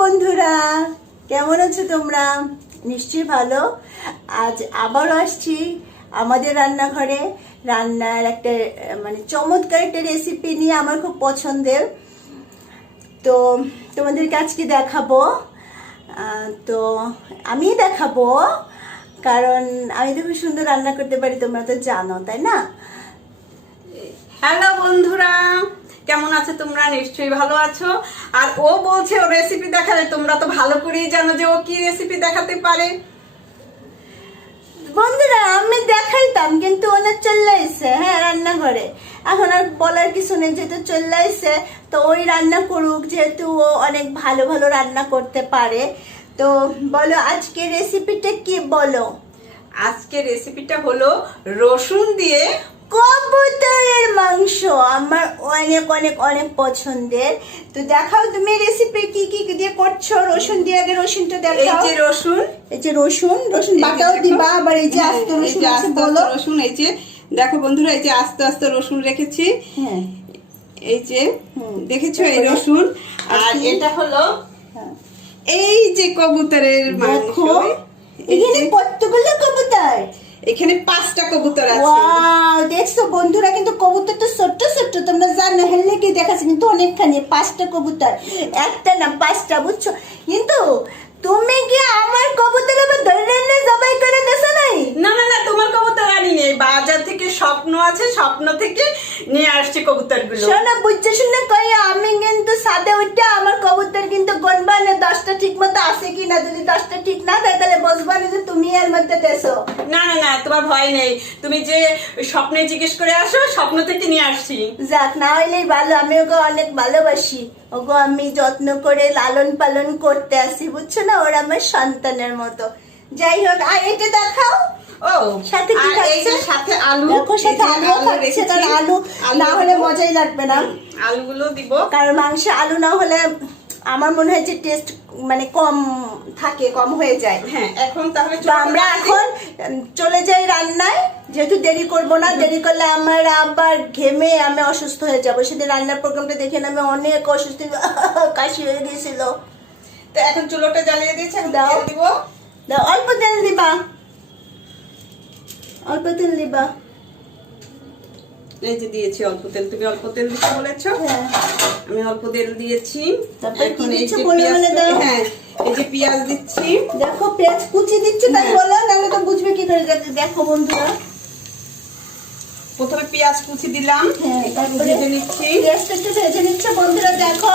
বন্ধুরা, কেমন আছো তোমরা? নিশ্চয়ই ভালো। আজ আবার আসছি আমাদের রান্নাঘরে। রান্নার একটা মানে চমৎকার একটা রেসিপি নিয়ে আমার খুব পছন্দের। তো তোমাদেরকে আজকে দেখাবো। তো আমি দেখাবো, কারণ আমি তো খুব সুন্দর রান্না করতে পারি, তোমরা তো জানো, তাই না? হ্যালো বন্ধুরা কেমন আছো তোমরা? নিশ্চয়ই ভালো আছো। আর ও বলছে ও রেসিপি দেখাবে তোমরা তো ভালো করেই জানো যে ও কি রেসিপি দেখাতে পারে। বন্ধুরা আমি দেখাইতাম কিন্তু ওনার চলে আইসে হ্যাঁ রান্নাঘরে। এখন আর বলার কিছু নেই যেহেতু চলে আইসে তো ওই রান্না করুক যেহেতু ও অনেক ভালো ভালো রান্না করতে পারে। তো বলো আজকে রেসিপিটা কি বলো? আজকে রেসিপিটা হলো রসুন দিয়ে কবুতরের মাংস আমার অনেক অনেক অনেক পছন্দের। তো দেখাও তুমি রেসিপি কি কি দিয়ে করছ? রসুন দিয়ে আগে রসুনটা এই যে রসুন। এই যে রসুন রসুন বাটাও দিবা আবার এই যে হ্যাঁ, আস্ত রসুন আছে আস্তে বলো। রসুন এই যে দেখো বন্ধুরা এই যে আস্তে আস্তে রসুন রেখেছি। হ্যাঁ। এই যে। দেখেছ এই রসুন? আর এটা হলো হ্যাঁ। এই যে কবুতরের মাংস। দেখো এখানে কতগুলো কবুতর? এখানে পাঁচটা কবুতর আছে। ওয়াও দেখছ বন্ধুরা কিন্তু কবুতর তো ছোট্ট ছোট্ট তোমরা জানো হেললে কি দেখাচ্ছে? কিন্তু অনেকখানি পাঁচটা কবুতর। একটা না পাঁচটা বুঝছ? কিন্তু তুমি কি আমার কবুতর আবার ধরে এনে জবাই করে দেছো নাই? না না না তোমার কবুতর আনি নেই। বাজার থেকে স্বপ্ন আছে স্বপ্ন থেকে নিয়ে আসছে কবুতরগুলো শোনো বুঝছ শুনে কই আমি কিন্তু সাদে উঠে আমার না দশটা ঠিক মতো আছে কি না যদি দশটা ঠিক না থাকে তাহলে বসবা না যে তুমি এর মধ্যে দেছো। না না না তোমার ভয় নেই। তুমি যে স্বপ্নে জিজ্ঞেস করে আসো স্বপ্ন থেকে নিয়ে আসছি। যাক না হইলেই ভালো আমি ওকে অনেক ভালোবাসি। আমি যত্ন করে লালন পালন করতে আসি বুঝছ না? ওরা আমার সন্তানের মতো। যাই হোক আর এটা দেখাও ও সাথে কি থাকছে? আলু দেখো সাথে আলু থাকছে কারণ আলু না হলে মজাই লাগবে না। আলুগুলো দিব। কারণ মাংসে আলু না হলে আমার মনে হয় যে টেস্ট মানে কম থাকে কম হয়ে যায়। হ্যাঁ এখন তাহলে আমরা এখন চলে যাই রান্নায়। যেহেতু দেরি করব না দেরি করলে আমার আবার ঘেমে আমি অসুস্থ হয়ে যাব। সেদিন রান্নার প্রোগ্রামটা দেখে না আমি অনেক অসুস্থ কাশি হয়ে গিয়েছিল। তো এখন চুলোটা জ্বালিয়ে দিয়েছি এখন দাও। দিব। দাও অল্প তেল দিবা। অল্প তেল দিবা। এই যে দিয়েছি অল্প তেল। তুমি অল্প তেল দিতে বলেছ? হ্যাঁ। আমি অল্প তেল দিয়েছি। এখন এই যে। হ্যাঁ এই যে পেঁয়াজ দিচ্ছি। দেখো পেঁয়াজ কুচি দিচ্ছে তাই হ্যাঁ। বলো নাহলে তো বুঝবে কি করে। দেখো বন্ধুরা। প্রথমে পেঁয়াজ কুচি দিলাম। ভেজে নিচ্ছি। পেঁয়াজটা একটু ভেজে নিচ্ছে বন্ধুরা দেখো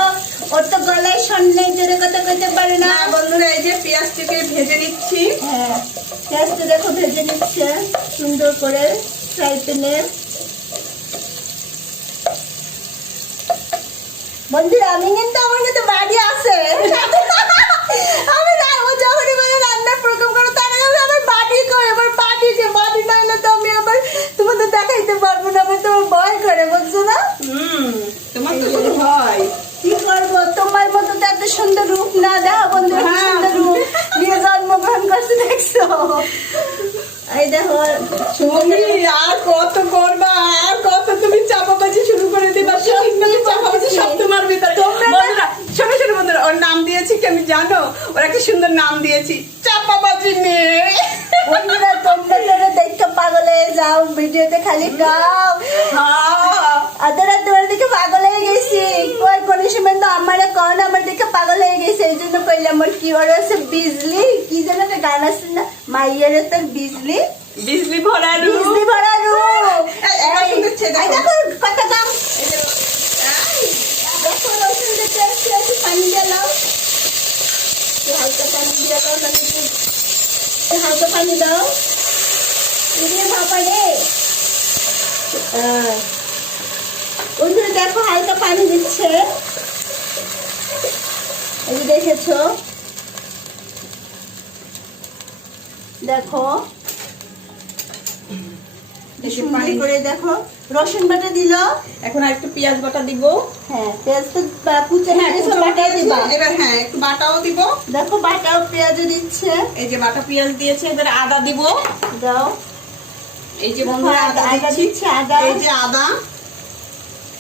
ওর তো গলায় সন্ধ্যে জোরে কথা কইতে পারে না। না বন্ধুরা এই যে পেঁয়াজটাকে ভেজে নিচ্ছি। হ্যাঁ পেঁয়াজটা দেখো ভেজে নিচ্ছে সুন্দর করে ফ্রাই প্যানে। বন্ধুরা আমি কিন্তু আমার কিন্তু বাড়ি আছে। আমি ও যখনই বলে রান্নার প্রোগ্রাম করো তার আগে আমি আমার বাড়ি করে আমার বাড়ি যে বাড়ি না তো আমি আবার তোমাদের দেখাইতে পারব না আমি তোমার ভয় করে বুঝছ না? হুম তোমার তো শুধু হয় কি করব? তোমার মতো তো এত সুন্দর রূপ না দেখা বন্ধু হ্যাঁ। সুন্দর রূপ নিয়ে জন্মগ্রহণ করছে দেখছ এই দেখো তুমি আর কত করবা আর কত তুমি চাপাবাজি শুরু করে দিবা মানে চাপাবাজি সব তোমার ভিতরে তোমরা- বন্ধুরা শোনো শোনো বন্ধুরা ওর নাম দিয়েছি কি আমি জানো ওরা কি সুন্দর নাম দিয়েছি চাপাবাজি মেয়ে। বন্ধুরা তোমরা যারা দেখতে পাগল হয়ে যাও ভিডিওতে খালি গাও। আদারা তোমার দিকে পাগল হয়ে গেছি। কই কোন সময় তো আমার কন আমার দিকে পাগল হয়ে গেছে। এই জন্য কইলাম আমার কি ওর আছে বিজলি? কি যেন একটা গান আছে না মাইয়ের তো বিজলি। বিজলি ভরা রূপ। বিজলি ভরা এবার এই দেখো। দেখো কথা দাম এই যে, এই, দেখো রসুন দিতে আসছে একটু পানি দিলাম একটু হালকা পানি দিয়ে দাও নাকি একটু একটু হালকা পানি দাও দিয়ে ভাপা রে বন্ধুরা দেখো হালকা পানি দিচ্ছে। এই দেখেছ? দেখো। পানি। করে দেখো। রসুন বাটা দিল। এখন আর একটু পেঁয়াজ বাটা দিব। হ্যাঁ পেঁয়াজ তো কুচে হ্যাঁ বাটা দিয়েছি। এবার হ্যাঁ একটু বাটাও দিব। দেখো বাটাও পেঁয়াজও দিচ্ছে। এই যে বাটা পেঁয়াজ দিয়েছে এবার আদা দিব। দাও। এই যে বন্ধুরা আদা- আদা আদা দিচ্ছি। দিচ্ছে, আদা। এই যে আদা।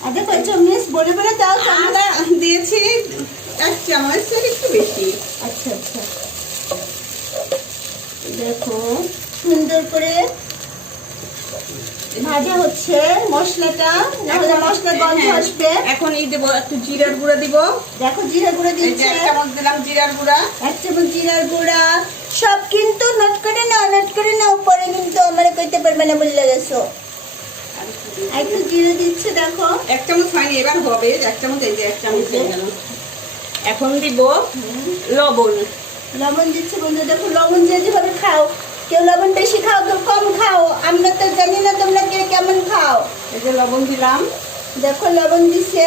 আদা কয়েছো মিস বলে বলে দাও চামচ। আদা দিয়েছি এক চামচ একটু বেশি। আচ্ছা আচ্ছা। দেখো সুন্দর করে ভাজা হচ্ছে মশলাটা নাহলে মশলা গন্ধ হ্যাঁ, আসবে। এখন এই দেবো একটু জিরার গুঁড়া দিব। দেখো জিরা গুঁড়ো দিচ্ছে। এক চামচ দিলাম জিরার গুঁড়া। এক চামচ জিরার গুঁড়া। সব কিন্তু নট করে নাও নট করে নাও পরে কিন্তু আমার কইতে পারবে না বললে গেছো। একটু জিরে দিচ্ছে দেখো। এক চামচ হয়নি এবার হবে। এক চামচ এই যে এক চামচ গেল এখন দিব লবণ। লবণ দিচ্ছে বন্ধু দেখো লবণ যে যেভাবে খাও কেউ লবণ বেশি খাও কেউ কম খাও আমরা তো জানি না তোমরা কে কেমন খাও এই যে লবণ দিলাম। দেখো লবণ দিছে।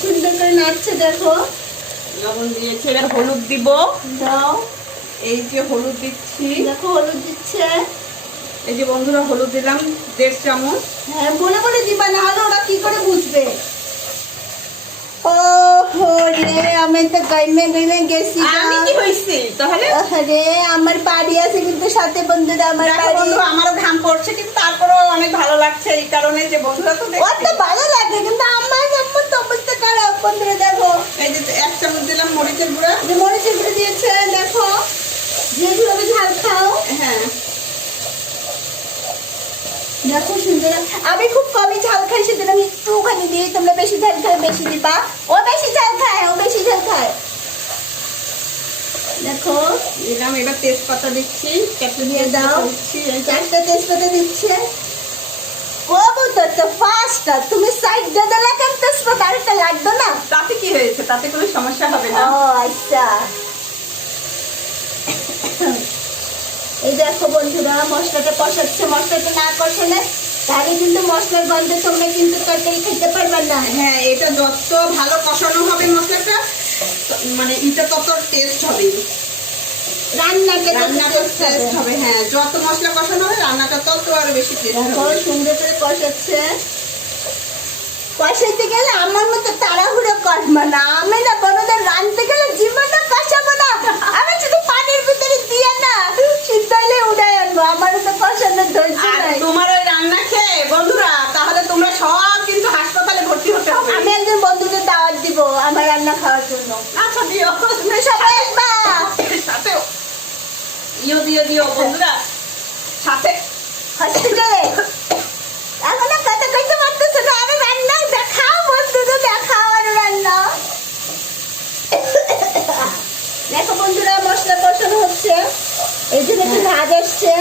সুন্দর করে নাড়ছে দেখো। লবণ দিয়েছে এবার হলুদ দিব। দাও। এই যে হলুদ দিচ্ছি। দেখো হলুদ দিচ্ছে। এই যে বন্ধুরা হলুদ দিলাম দেড় চামচ। হ্যাঁ মনে মনে দিবা না হলে ওরা কি করে বুঝবে? ও রে আমি তো গাইমে গাইমে গেছি আমি কি হয়েছি? তাহলে? আমার বাড়ি আছে কিন্তু সাথে বন্ধুরা আমার বন্ধু আমারও ঘাম পড়ছে কিন্তু তারপরেও অনেক ভালো লাগছে এই কারণে যে বন্ধুরা তো দেখছে। ভালো লাগে কিন্তু আমার আমার তো অবস্থা খারাপ বন্ধুরা দেখো। এই যে এক চামচ দিলাম মরিচের গুঁড়া। যে মরিচ গুঁড়ো দিয়েছে দেখো। যেভাবে ঝাল খাও? হ্যাঁ। সুন্দর আমি খুব কমই ঝাল খাই সেদিন আমি একটুখানি দিই। তোমরা বেশি ঝাল খাই বেশি দিবা। ও বেশি ঝাল খায় ও বেশি ঝাল খায়। দেখো দিলাম এবার তেজপাতা দিচ্ছি। একটা দিয়ে দাও। যে। তেজপাতা দিচ্ছে। তুমি সাইড তেজপাতা? আরেকটা লাগবে না? তাতে কি হয়েছে? তাতে কোনো সমস্যা হবে না। ও আচ্ছা। এই দেখো বন্ধুরা মশলাটা কষাচ্ছে মশলাটা না কষালে তাহলে কিন্তু মশলার গন্ধে তোমরা কিন্তু তরকারি খেতে পারবে না। হ্যাঁ এটা যত ভালো কষানো হবে মশলাটা মানে এটা তত টেস্ট হবে। রান্নাটা রান্নাটা টেস্ট হবে। হ্যাঁ যত মশলা কষানো হবে রান্নাটা তত আরও বেশি টেস্ট হবে। সুন্দর করে কষাচ্ছে। কষাইতে গেলে আমার মতো তাড়াহুড়ো করব না আমি না বড়দের রানতে গেলে জীবনটা কষাবো না আমি শুধু পানির ভিতরে দিয়ে না সিদ্ধ হলে উড়াই আনব। আমার তো কষানোর ধৈর্য নাই। তোমার ওই রান্না খেয়ে বন্ধুরা তাহলে তোমরা সব কিন্তু হাসপাতালে ভর্তি হতে হবে। আমি একজন বন্ধুকে দাওয়াত দিব আমার রান্না খাওয়ার জন্য। আচ্ছা দিও। সবাই সাথে ইও দিও দিও বন্ধুরা। সাথে। হসপিটালে। এখন আর কথা কইতে পারতেছে না আরে রান্না দেখাও বন্ধুদের দেখাও আর রান্না দেখো বন্ধুরা মশলা হচ্ছে এই জন্য একটু ভাজ আসছে।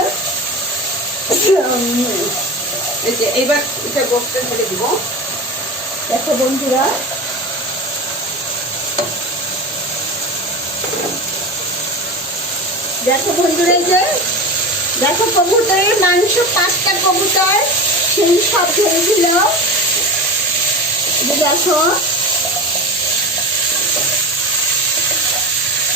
এইবার এটা গোস্তে ঢেলে দিব। দেখো বন্ধুরা। দেখো বন্ধুরা এই যে দেখো কবুতরের মাংস পাঁচটা কবুতর সেই সব ধরেছিল দেখো।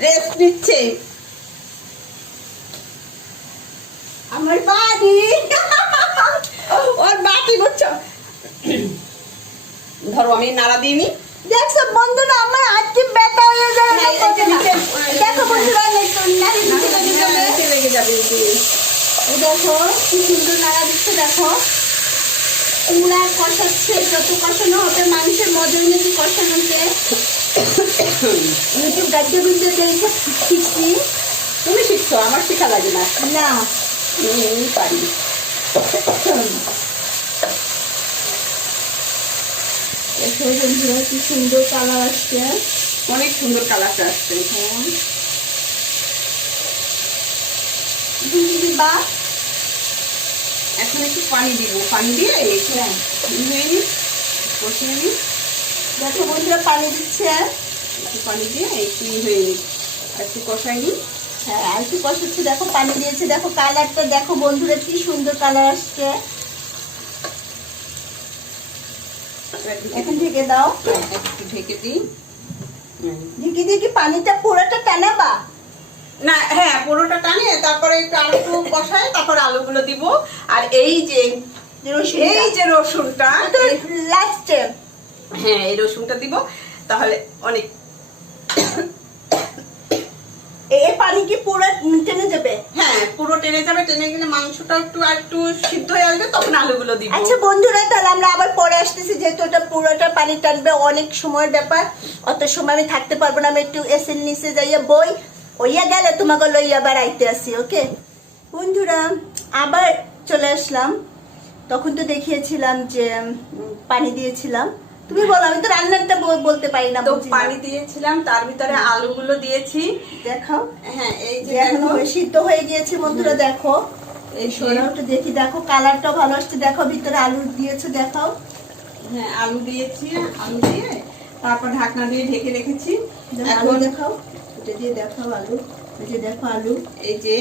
রেস্ট নিচ্ছে। আমার বাড়ি। ওর বাটি বুঝছ? ধরো আমি নাড়া দিইনি দেখছ বন্ধুরা আমার আজকে ব্যথা হয়ে যায় হ্যাঁ, দেখো বন্ধুরা লাগে যাবে। যাবে। দেখো কি সুন্দর নাড়া দিচ্ছে দেখো। পুরা কষাচ্ছে যত কষানো হবে মাংসের মজা নাকি কষানোতে। ইউটিউব গাড়িতে বুঝতে দেখে শিখছি তুমি শিখছো আমার শেখা লাগে না। না। পারি। বন্ধুরা কি সুন্দর কালার আসছে। অনেক সুন্দর কালারটা আসছে বা। এখন একটু পানি দিব পানি দিয়ে একটু হ্যাঁ। নিই কষিয়ে নিই। দেখো বন্ধুরা পানি দিচ্ছে একটু পানি দিয়ে একটু হয়ে নিই। একটু কষাই নিই। হ্যাঁ একটু কষাচ্ছে দেখো পানি দিয়েছে। দেখো কালারটা দেখো বন্ধুরা কি সুন্দর কালার আসছে। এবার ঢেকে দাও। একটু ঢেকে দিই। হুম। দেখি দেখি পানিটা পুরোটা টানাবা? না হ্যাঁ পুরোটা টানিয়ে তারপরে একটু আলু কষায় তারপর আলুগুলো দিব। আর এই যে এই যে রসুনটা লাস্টে হ্যাঁ এই রসুনটা দিব। তাহলে অনেক এই পানি কি পুরো টেনে যাবে? হ্যাঁ পুরো টেনে যাবে। টেনে গেলে মাংসটা একটু আর একটু সিদ্ধ হয়ে আসবে তখন আলুগুলো দিব। আচ্ছা বন্ধুরা তাহলে আমরা আবার পরে আসতেছি যেহেতু ওটা পুরোটা পানি টানবে অনেক সময়ের ব্যাপার। অত সময় আমি থাকতে পারব না আমি একটু এসের নিচে যাইয়া বই ওইয়া গেলে তোমাকে লইয়া আবার আইতে আসি ওকে? বন্ধুরা আবার চলে আসলাম। তখন তো দেখিয়েছিলাম যে পানি দিয়েছিলাম। তুমি বলো আমি তো রান্নাটা বলতে পারি না তো পানি দিয়েছিলাম তার ভিতরে আলুগুলো দিয়েছি। দেখাও। হ্যাঁ এই যে এখন সিদ্ধ হয়ে গিয়েছে বন্ধুরা দেখো। এই একটু দেখি দেখো কালারটা ভালো আসছে। দেখো ভিতরে আলু দিয়েছ দেখাও। হ্যাঁ আলু দিয়েছি আলু দিয়ে তারপর ঢাকনা দিয়ে ঢেকে রেখেছি। দেখো, এখন দেখাও। এটা দিয়ে দেখাও আলু। এই যে দেখো আলু। এই যে।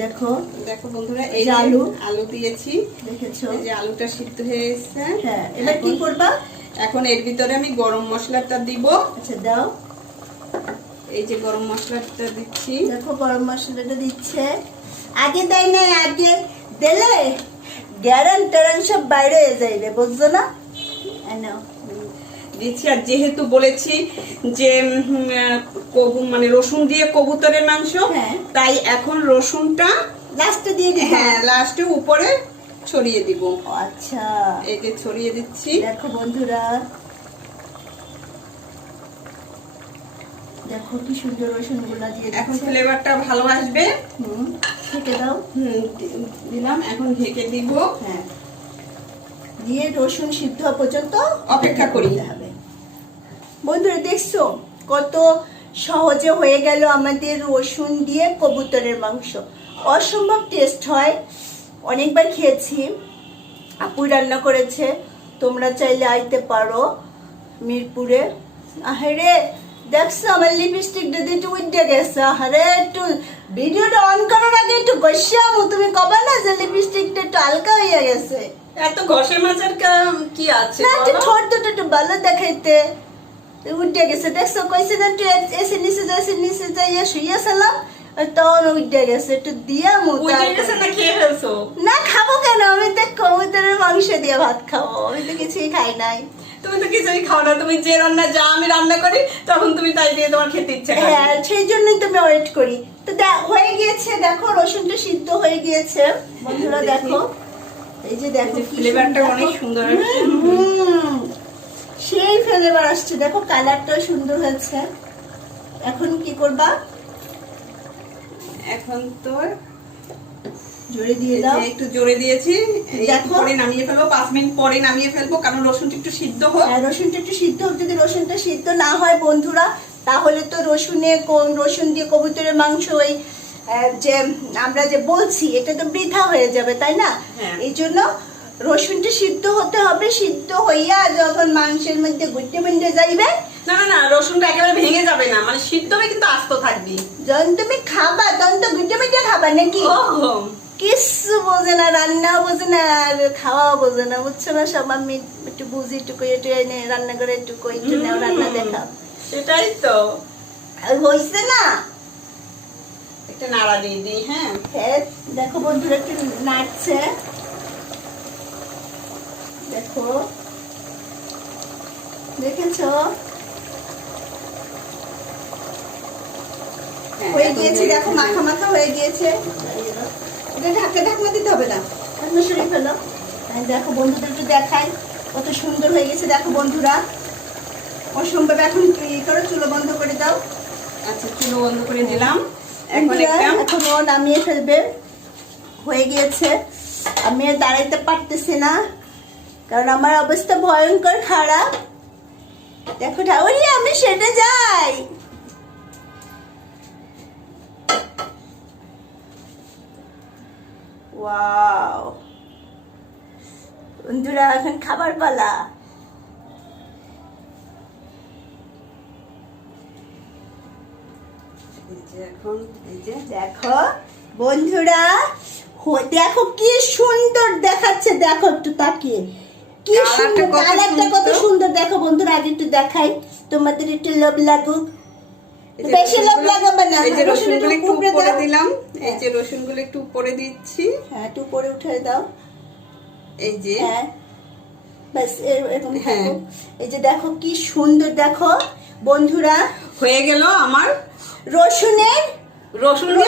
দেখো। দেখো বন্ধুরা এই আলু। আলু দিয়েছি। দেখেছ? এই যে আলুটা সিদ্ধ হয়ে এসেছে। হ্যাঁ এবার কি করবা? এখন এর ভিতরে আমি গরম মশলাটা দিব। আচ্ছা দাও। এই যে গরম মশলাটা দিচ্ছি। দেখো গরম মশলাটা দিচ্ছে। আগে দেয় না আগে দিলে গ্যারান ট্যারান সব বাইরে হয়ে যাইবে বুঝছ না? দিচ্ছি আর যেহেতু বলেছি যে কবু মানে রসুন দিয়ে কবুতরের মাংস হ্যাঁ। তাই এখন রসুনটা লাস্টে দিয়ে হ্যাঁ লাস্টে উপরে ছড়িয়ে দিব। আচ্ছা। এই যে ছড়িয়ে দিচ্ছি। দেখো বন্ধুরা। দেখো কি সুন্দর রসুনগুলা দিয়ে এখন ফ্লেভারটা ভালো আসবে। হুম থেকে দাও। হুম দিলাম এখন ঢেকে দিব। হ্যাঁ। দিয়ে রসুন সিদ্ধ হওয়া পর্যন্ত অপেক্ষা করি। হবে। বন্ধুরা দেখছ কত সহজে হয়ে গেল আমাদের রসুন দিয়ে কবুতরের মাংস। অসম্ভব টেস্ট হয়। অনেকবার খেয়েছি। আপুই রান্না করেছে। তোমরা চাইলে আইতে পারো মিরপুরে। আহারে দেখছ আমার লিপস্টিক দিদি একটু উঠে গেছে। আহারে একটু ভিডিওটা অন করার আগে একটু বসিয়ামু তুমি কবে না যে লিপস্টিকটা একটু হালকা হয়ে গেছে? এত ঘষে মাছের কি আছে না একটু ঠোঁট দুটো একটু ভালো দেখাইতে। উঠে গেছে। দেখছ কইছে না একটু এসে নিচে যা এসে নিচে যাইয়া শুইয়াছিলাম আর তখন উঠে গেছে একটু দিয়া উঠে গেছে না খেয়ে ফেলছো? না খাব কেন? আমি তো কবুতরের মাংস দিয়ে ভাত খাব আমি তো কিছুই খাই নাই। তুমি তো কিছুই খাও না তুমি যে রান্না যা আমি রান্না করি তখন তুমি তাই দিয়ে তোমার খেতে ইচ্ছে করে। হ্যাঁ সেই জন্যই তো আমি ওয়েট করি। তো হয়ে গিয়েছে দেখো রসুনটা সিদ্ধ হয়ে গিয়েছে। বন্ধুরা দেখো। এই যে দেখো ফ্লেভারটা অনেক সুন্দর। সেই ফ্লেভার আসছে। দেখো কালারটাও সুন্দর হয়েছে। এখন কি করবা? এখন তো জোরে দিয়ে দাও। একটু জোরে দিয়েছি। এই দেখো। একটু পরে নামিয়ে ফেলব। পাঁচ মিনিট পরে নামিয়ে ফেলব কারণ রসুনটা একটু সিদ্ধ হোক। রসুনটা একটু সিদ্ধ হোক। যদি রসুনটা সিদ্ধ না হয় বন্ধুরা তাহলে তো রসুনে রসুন দিয়ে কবুতরের মাংস ওই যে আমরা যে বলছি এটা তো বৃথা হয়ে যাবে তাই না? হ্যাঁ। এই জন্য রসুনটা সিদ্ধ হতে হবে। সিদ্ধ হইয়া যখন মাংসের মধ্যে গুটে মুন্ডে যাইবে না না না রসুনটা একেবারে ভেঙে যাবে না। মানে সিদ্ধ হবে কিন্তু আস্ত থাকবি। যখন তুমি খাবা তখন তো গুটে খাবা নাকি? ওহো কিচ্ছু বোঝে না রান্নাও বোঝে না আর খাওয়াও বোঝে না বুঝছ না? সব আমি একটু বুঝি একটু কই একটু এনে রান্না করে একটু কই একটু নেও রান্না দেখাও। সেটাই তো। হইছে না? একটা নাড়া দিয়ে দিই হ্যাঁ। হ্যাঁ দেখো বন্ধুরা একটু নাচছে দেখো। দেখেছ? হ্যাঁ, গিয়েছে দেখো। মাখা মাখা হয়ে গিয়েছে। এটা ঢাকা ঢাকনা দিতে হবে না। ঢাকনা সরিয়ে ফেলো দেখো বন্ধুদের একটু দেখাই কত সুন্দর হয়ে গেছে দেখো বন্ধুরা অসম্ভব। এখন ই করো? চুলো বন্ধ করে দাও। আচ্ছা চুলো বন্ধ করে দিলাম এখন এখন ও নামিয়ে ফেলবে। হয়ে গিয়েছে। আমি আর দাঁড়াইতে পারতেছি না কারণ আমার অবস্থা ভয়ঙ্কর খারাপ। দেখো ঠাকুরি আমি সেটা যাই। ওয়াও বন্ধুরা এখন খাবার পালা। এখন এই যে দেখো বন্ধুরা দেখো কি সুন্দর দেখাচ্ছে দেখো একটু তাকিয়ে। কি সুন্দর কত কালারটা কত সুন্দর। দেখো বন্ধুরা আগে একটু দেখাই। তোমাদের একটু লোভ লাগুক। বেশি রসুনগুলো- না। এই যে রসুন রসুনগুলো একটু উপরে উপরে দিলাম। এই হ্যাঁ। যে রসুনগুলো একটু উপরে দিচ্ছি। হ্যাঁ একটু পরে উঠে দাও। এই যে হ্যাঁ। ব্যাস এরকম হ্যাঁ। এই যে দেখো কি সুন্দর দেখো। বন্ধুরা হয়ে গেল আমার রসুনের রসুন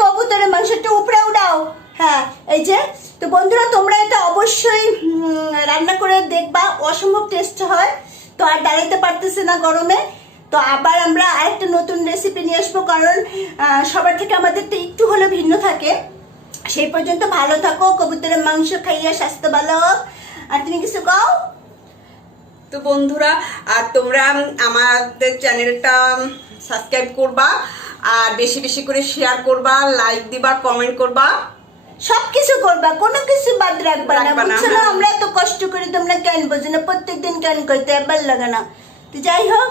কবুতরের মাংসটা উপরে উড়াও হ্যাঁ এই যে তো বন্ধুরা তোমরা এটা অবশ্যই রান্না করে দেখবা। অসম্ভব টেস্ট হয়। তো আর দাঁড়াইতে পারতেছে না গরমে। তো আবার আমরা আরেকটা নতুন রেসিপি নিয়ে আসব কারণ সবার থেকে আমাদেরটা একটু হলেও ভিন্ন থাকে। সেই পর্যন্ত ভালো থাকো কবুতরের মাংস খাইয়া স্বাস্থ্য ভালো আর তুমি কিছু কও? তো বন্ধুরা আর তোমরা আমাদের চ্যানেলটা সাবস্ক্রাইব করবা আর বেশি বেশি করে শেয়ার করবা লাইক দিবা কমেন্ট করবা। সবকিছু করবা কোনো কিছু বাদ রাখবা না। বুঝছ না? হ্যাঁ। আমরা এত কষ্ট করি তোমরা কেন বোঝো না? প্রত্যেকদিন কেন করতে এবার লাগে না। তো যাই হোক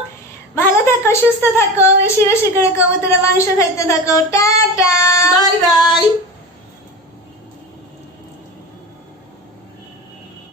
ভালো থাকো সুস্থ থাকো বেশি বেশি করে কবুতরের মাংস খাইতে থাকো। টাটা! Bye bye!